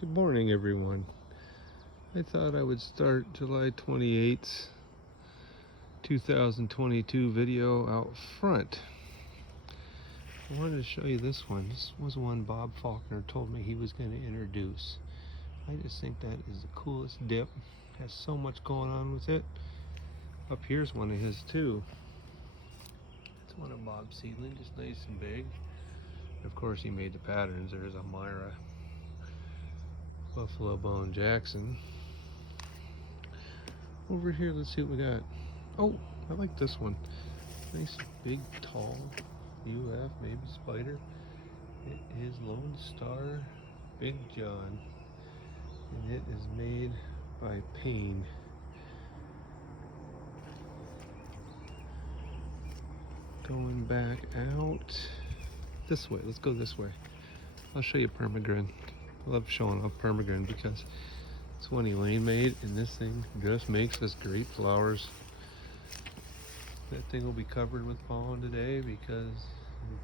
Good morning, everyone. I thought I would start July 28th, 2022 video out front. I wanted to show you this one. This was one Bob Faulkner told me he was going to introduce. I just think that is the coolest dip. Has so much going on with it. Up here's one of his too. It's one of Bob's seedling, just nice and big. Of course, he made the patterns. There's a Myra, Buffalo Bone Jackson. Over here, let's see what we got. Oh, I like this one. Nice, big, tall UF, maybe spider. It is Lone Star Big John, and it is made by Payne. Going back out this way. Let's go this way. I'll show you Permagrin. I love showing off Permagrin because it's one Elaine made, and this thing just makes us great flowers. That thing will be covered with pollen today because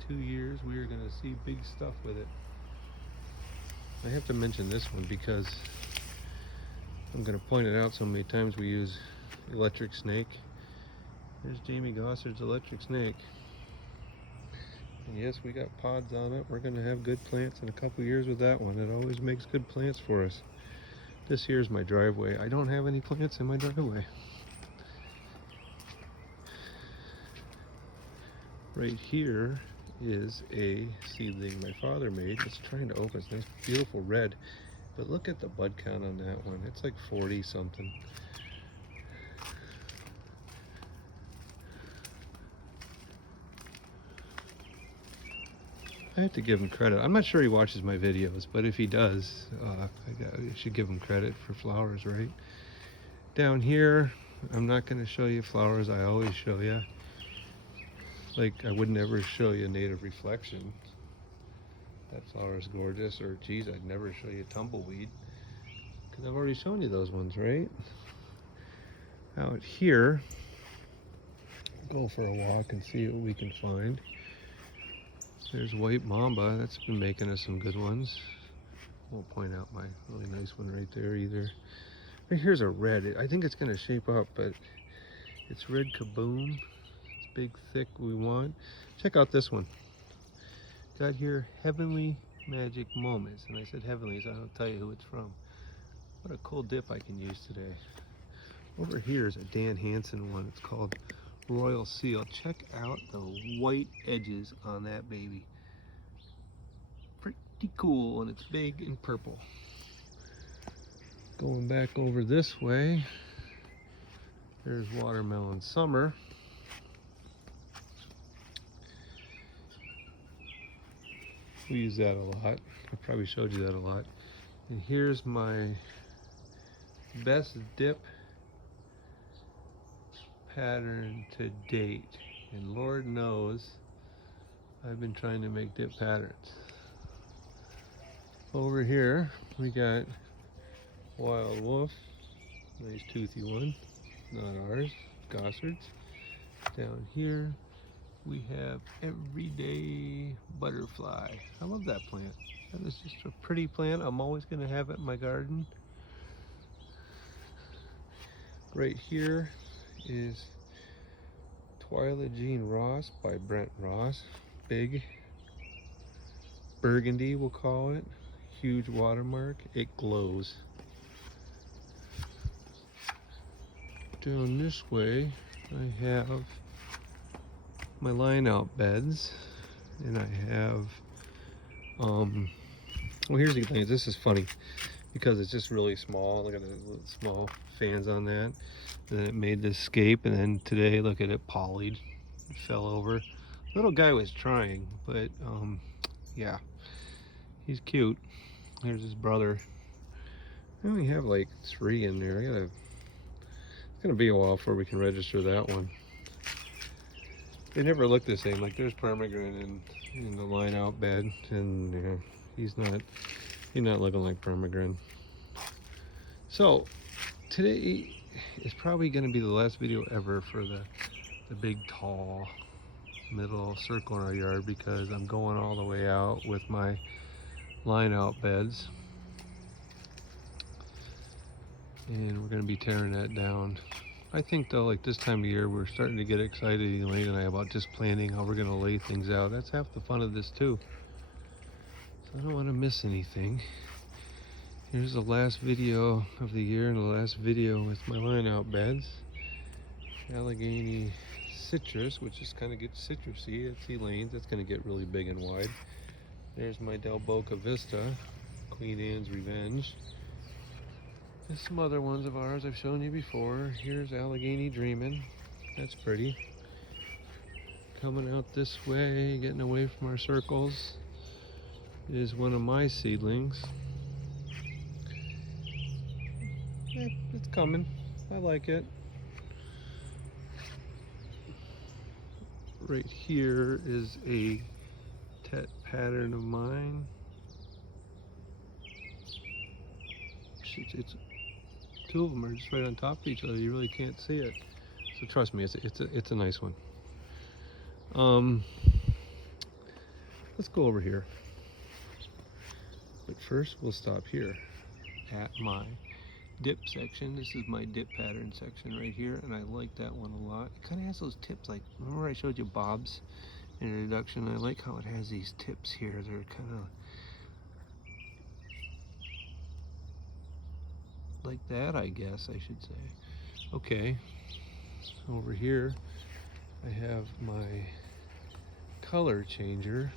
in 2 years we are going to see big stuff with it. I have to mention this one because I'm going to point it out so many times. We use electric snake. There's Jamie Gossard's electric snake. And yes, we got pods on it. We're going to have good plants in a couple years with that one. It always makes good plants for us. This here's my driveway. I don't have any plants in my driveway. Right here is a seedling my father made. It's trying to open. It's nice, beautiful red. But look at the bud count on that one. It's like 40 something. I have to give him credit. I'm not sure he watches my videos, but if he does, I should give him credit for flowers, right? Down here, I'm not going to show you flowers. I always show you. Like, I would never show you native reflection. That flower is gorgeous. Or, geez, I'd never show you tumbleweed, because I've already shown you those ones, right? Out here, go for a walk and see what we can find. There's White Mamba. That's been making us some good ones. Won't point out my really nice one right there either. Right here's a red. I think it's going to shape up, but it's Red Kaboom. It's big, thick, we want. Check out this one. Got here Heavenly Magic Moments. And I said heavenly, so I don't tell you who it's from. What a cool dip I can use today. Over here is a Dan Hansen one. It's called Royal Seal. Check out the white edges on that baby. Pretty cool, and it's big and purple. Going back over this way, there's Watermelon Summer. We use that a lot. I probably showed you that a lot. And here's my best dip pattern to date, and Lord knows I've been trying to make dip patterns. Over here we got Wild Wolf, nice toothy one, not ours, Gossard's. Down here we have Everyday Butterfly. I love that plant. That is just a pretty plant. I'm always going to have it in my garden. Right here is Twyla Jean Ross by Brent Ross. Big burgundy, we'll call it. Huge watermark. It glows. Down this way, I have my line out beds, and I have, well, here's the thing. This is funny because it's just really small. Look at the little small fans on that. And then it made this scape, and then today, look at it, polyed. It fell over. Little guy was trying, but yeah, he's cute. Here's his brother. I only have like 3 in there. It's gonna be a while before we can register that one. They never look the same. Like there's Permagrin in the line out bed, and yeah, he's not looking like Permagrin. So today is probably going to be the last video ever for the big tall middle circle in our yard, because I'm going all the way out with my line out beds. and we're going to be tearing that down. I think though, like this time of year, we're starting to get excited, Elaine and I, about just planning how we're going to lay things out. That's half the fun of this too. So I don't want to miss anything. Here's the last video of the year and the last video with my line out beds. Allegheny citrus, which just kind of gets citrusy. It's Elaine's. That's going to get really big and wide. There's my Del Boca Vista, Queen Anne's Revenge. There's some other ones of ours I've shown you before. Here's Allegheny Dreamin'. That's pretty. Coming out this way, getting away from our circles, is one of my seedlings. It's coming. I like it. Right here is a pattern of mine. It's two of them are just right on top of each other. You really can't see it. So trust me, it's a nice one. Let's go over here. But first we'll stop here at my dip section. This is my dip pattern section right here, and I like that one a lot. It kind of has those tips, like remember I showed you Bob's introduction? I like how it has these tips here. They're kind of like that, I guess I should say. Okay, over here I have my color changer,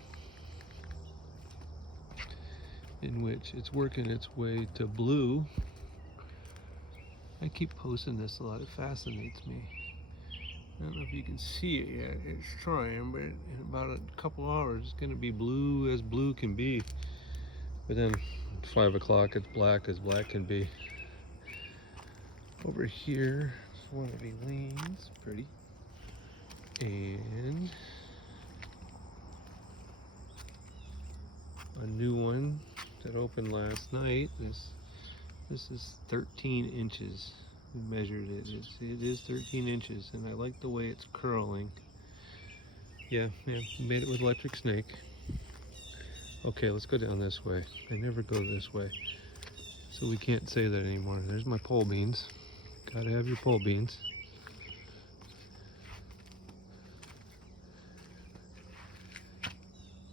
in which it's working its way to blue. I keep posting this a lot. It fascinates me. I don't know if you can see it yet. It's trying, but in about a couple hours it's going to be blue as blue can be. But then at 5 o'clock it's black as black can be. Over here is one of Elaine's, pretty. And a new one that opened last night. This is 13 inches. We measured it. It is 13 inches, and I like the way it's curling. Yeah, made it with electric snake. Okay, let's go down this way. I never go this way, so we can't say that anymore. There's my pole beans. Gotta have your pole beans.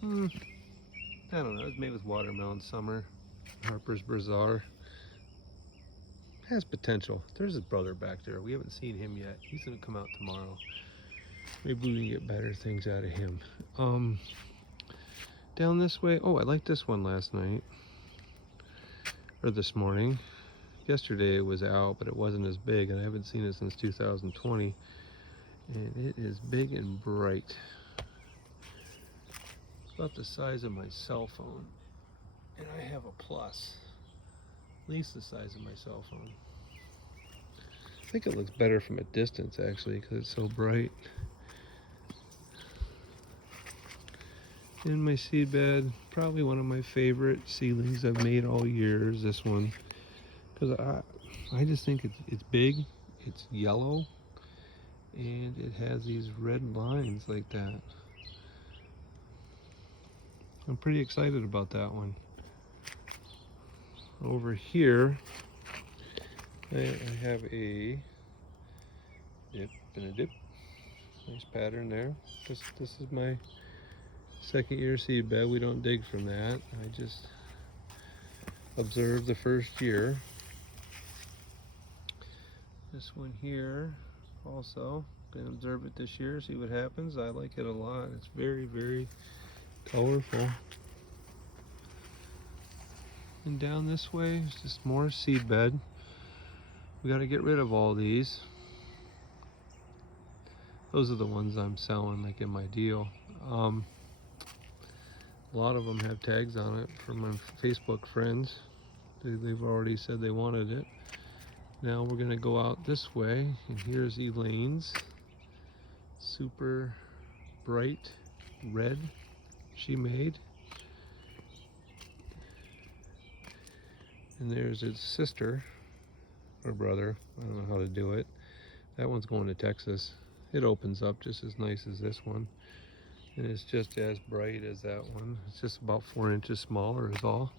I don't know. It's made with watermelon summer. Harper's Bazaar. Has potential. There's his brother back there. We haven't seen him yet. He's gonna come out tomorrow. Maybe we can get better things out of him. Down this way. Oh, I liked this one last night. Or this morning. Yesterday it was out, but it wasn't as big, and I haven't seen it since 2020. And it is big and bright. It's about the size of my cell phone. And I have a plus. At least the size of my cell phone. I think it looks better from a distance actually, because it's so bright. In my seed bed, probably one of my favorite seedlings I've made all year is this one. Because I just think it's big, it's yellow, and it has these red lines like that. I'm pretty excited about that one. Over here, I have a dip and a dip. Nice pattern there. This is my second year seed bed. We don't dig from that. I just observed the first year. This one here also, gonna observe it this year, see what happens. I like it a lot. It's very, very colorful. And down this way is just more seed bed. We got to get rid of all these. Those are the ones I'm selling, like in my deal. A lot of them have tags on it from my Facebook friends. They've already said they wanted it. Now we're gonna go out this way, and here's Elaine's super bright red she made. And there's its sister or brother. I don't know how to do it. That one's going to Texas. It opens up just as nice as this one. And it's just as bright as that one. It's just about 4 inches smaller is all.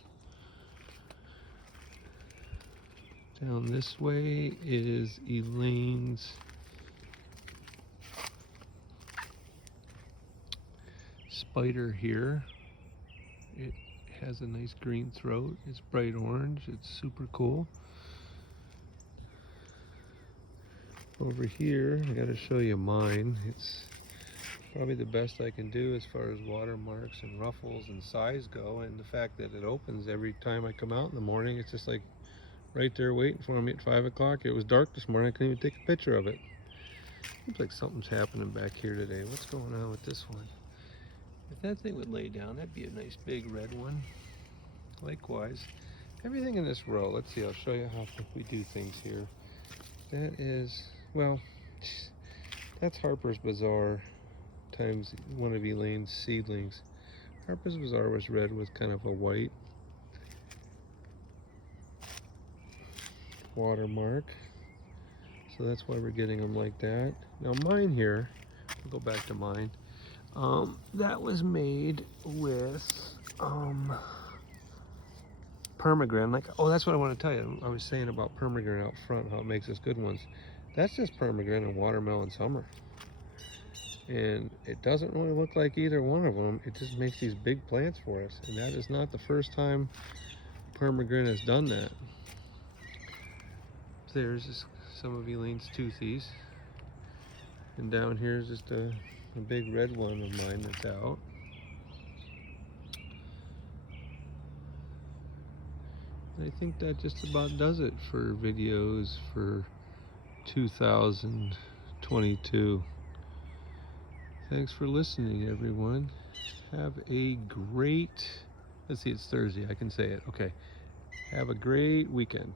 Down this way is Elaine's spider here. It has a nice green throat. It's bright orange. It's super cool. Over here, I gotta show you mine. It's probably the best I can do as far as watermarks and ruffles and size go, and the fact that it opens every time I come out in the morning. It's just like right there waiting for me at 5 o'clock. It was dark this morning. I couldn't even take a picture of it. Seems like something's happening back here today. What's going on with this one? If that thing would lay down, that'd be a nice big red one. Likewise, everything in this row. Let's see, I'll show you how we do things here. That is, well, that's Harper's Bazaar times one of Elaine's seedlings. Harper's Bazaar was red with kind of a white watermark. So that's why we're getting them like that. Now mine here, we'll go back to mine. That was made with permagran. Like, oh, that's what I want to tell you. I was saying about permagran out front, how it makes us good ones. That's just permagran and watermelon summer. And it doesn't really look like either one of them. It just makes these big plants for us. And that is not the first time permagran has done that. There's just some of Elaine's toothies. And down here is just a big red one of mine that's out. I think that just about does it for videos for 2022. Thanks for listening, everyone. Have a great, let's see, it's Thursday, I can say it. Okay. Have a great weekend.